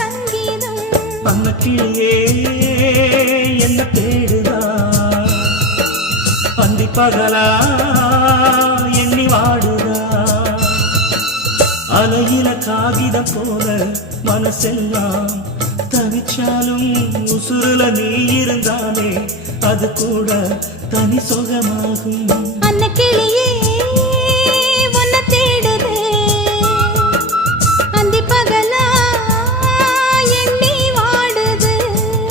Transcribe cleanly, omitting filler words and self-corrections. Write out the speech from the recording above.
சங்கீதம். அன்னக்கிளியே என்ன தேடுதா, பந்தி பகலா எண்ணி வாடுதா. அலையில காகிதம் போல மனசெல்லாம் தவிச்சாலும் உசுருல நீ இருந்தாலே அது கூட தனி சுகமாகும். அன்னக்கிளியே